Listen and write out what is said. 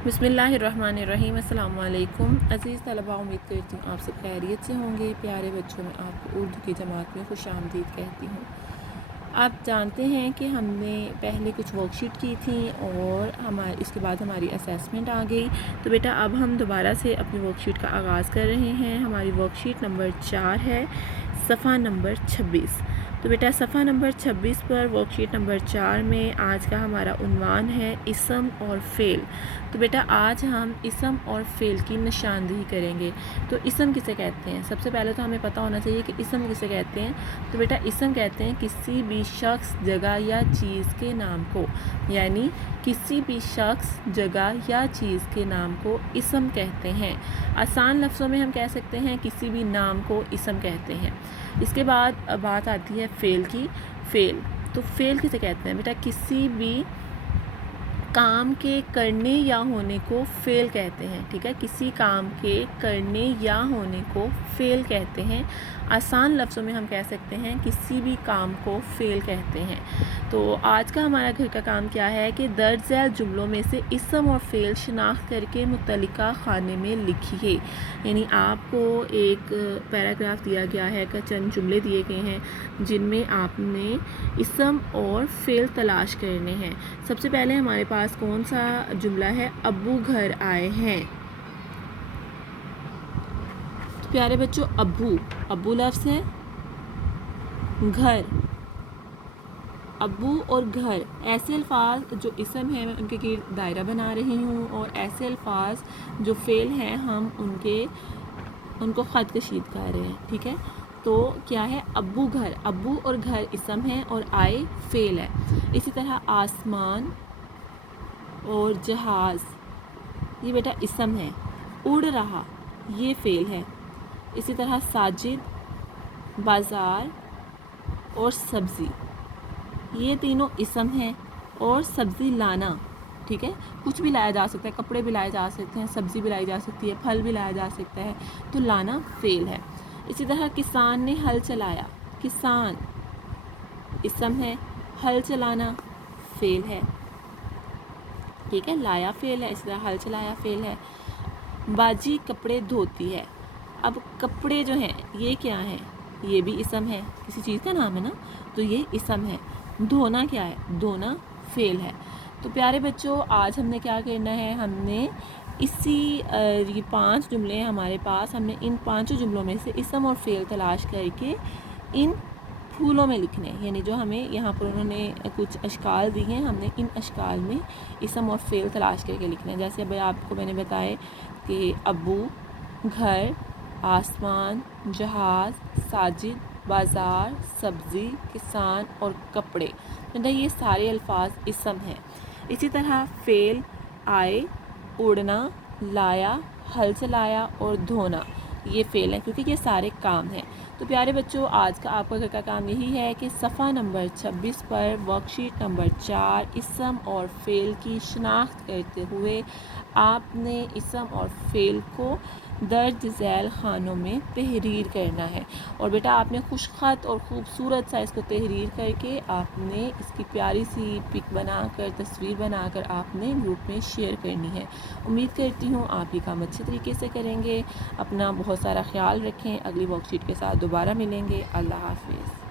बिस्मिल्लाहिर्रहमानिर्रहीम। अस्सलाम वालेकुम अज़ीज़ तलबा, उम्मीद करती हूँ आप सब खैरियत से होंगे। प्यारे बच्चों, में आपको उर्दू की जमात में खुशामदीद कहती हूँ। आप जानते हैं कि हमने पहले कुछ वर्कशीट की थी और इसके बाद हमारी असेसमेंट आ गई। तो बेटा अब हम दोबारा से अपनी वर्कशीट का आगाज़ कर रहे हैं। हमारी वर्कशीट नंबर 4 है, सफ़ा नंबर 26। तो बेटा सफ़ा नंबर 26 पर वर्कशीट नंबर 4 में आज का हमारा उन्वान है इसम और फ़ेल। तो बेटा आज हम इसम और फ़ेल की निशानदेही करेंगे। तो इसम किसे कहते हैं? सबसे पहले तो हमें पता होना चाहिए कि इसम किसे कहते हैं। तो बेटा इसम कहते हैं किसी भी शख्स, जगह या चीज़ के नाम को, यानी किसी भी शख्स, जगह या चीज़ के नाम को इसम कहते हैं। आसान लफ्ज़ों में हम कह सकते हैं किसी भी नाम को इसम कहते हैं। इसके बाद बात आती है फ़ेल की। फ़ेल, तो फ़ेल किसे कहते हैं? बेटा किसी भी काम के करने या होने को फ़ेल कहते हैं। ठीक है, किसी काम के करने या होने को फ़ेल कहते हैं। आसान लफ्ज़ों में हम कह सकते हैं किसी भी काम को फ़ेल कहते हैं। तो आज का हमारा घर का काम क्या है कि दर्ज झैल जुमलों में से इसम और फ़ेल शनाख्त करके मुतल्लिका खाने में लिखिए। यानी आपको एक पैराग्राफ दिया गया है, चंद जुमले दिए गए हैं जिनमें आपने इसम और फ़ेल तलाश करने हैं। सबसे पहले हमारे पास कौन सा जुमला है? अब्बू घर आए हैं। तो प्यारे बच्चों, अब्बू लफ्ज़ है, घर, अब्बू और घर ऐसे अल्फाज जो इसम हैं मैं उनके गिर्द दायरा बना रही हूँ, और ऐसे अल्फाज जो फ़ेल हैं हम उनको ख़त कशीद कर रहे हैं। ठीक है, तो क्या है? अब्बू घर, अब्बू और घर इसम है और आए फ़ेल है। इसी तरह आसमान और जहाज़, ये बेटा इसम है। उड़ रहा, ये फ़ेल है। इसी तरह साजिद, बाज़ार और सब्ज़ी, ये तीनों इसम हैं। और सब्ज़ी लाना, ठीक है, कुछ भी लाया जा सकता है, कपड़े भी लाए जा सकते हैं, सब्ज़ी भी लाई जा सकती है, फल भी लाया जा सकता है, तो लाना फ़ेल है। इसी तरह किसान ने हल चलाया, किसान इसम है, हल चलाना फ़ेल है। ठीक है, लाया फ़ेल है, इसी तरह हल चलाया फ़ेल है। बाजी कपड़े धोती है। अब कपड़े जो हैं ये क्या हैं? ये भी इसम है, किसी चीज़ का नाम है ना, तो ये इसम है। धोना क्या है? धोना फ़ेल है। तो प्यारे बच्चों, आज हमने क्या करना है, हमने ये 5 जुमले हैं हमारे पास, हमने इन 5 जुमलों में से इसम और फ़ेल तलाश करके इन फूलों में लिखने हैं। यानी जो हमें यहाँ पर उन्होंने कुछ अशकाल दिए हैं, हमने इन अशकाल में इसम और फ़ेल तलाश करके लिखने हैं। जैसे अभी आपको मैंने बताया कि अब्बू, घर, आसमान, जहाज़, साजिद, बाज़ार, सब्ज़ी, किसान और कपड़े, मतलब ये सारे अल्फाज इसम हैं। इसी तरह फ़ेल आए, उड़ना, लाया, हल चलाया और धोना, ये फ़ेल है क्योंकि ये सारे काम हैं। तो प्यारे बच्चों, आज का आपका घर का काम यही है कि सफ़ा नंबर 26 पर वर्कशीट नंबर 4 इसम और फ़ेल की शनाख्त करते हुए आपने इसम और फ़ेल को दर्ज झैल खानों में तहरीर करना है। और बेटा आपने खुश ख़त और ख़ूबसूरत सा इसको तहरीर करके आपने इसकी प्यारी सी पिक बनाकर, तस्वीर बनाकर आपने ग्रुप में शेयर करनी है। उम्मीद करती हूँ आप ये काम अच्छे तरीके से करेंगे। अपना बहुत सारा ख्याल रखें। अगली वर्कशीट के साथ दोबारा मिलेंगे। अल्लाह हाफ़िज़।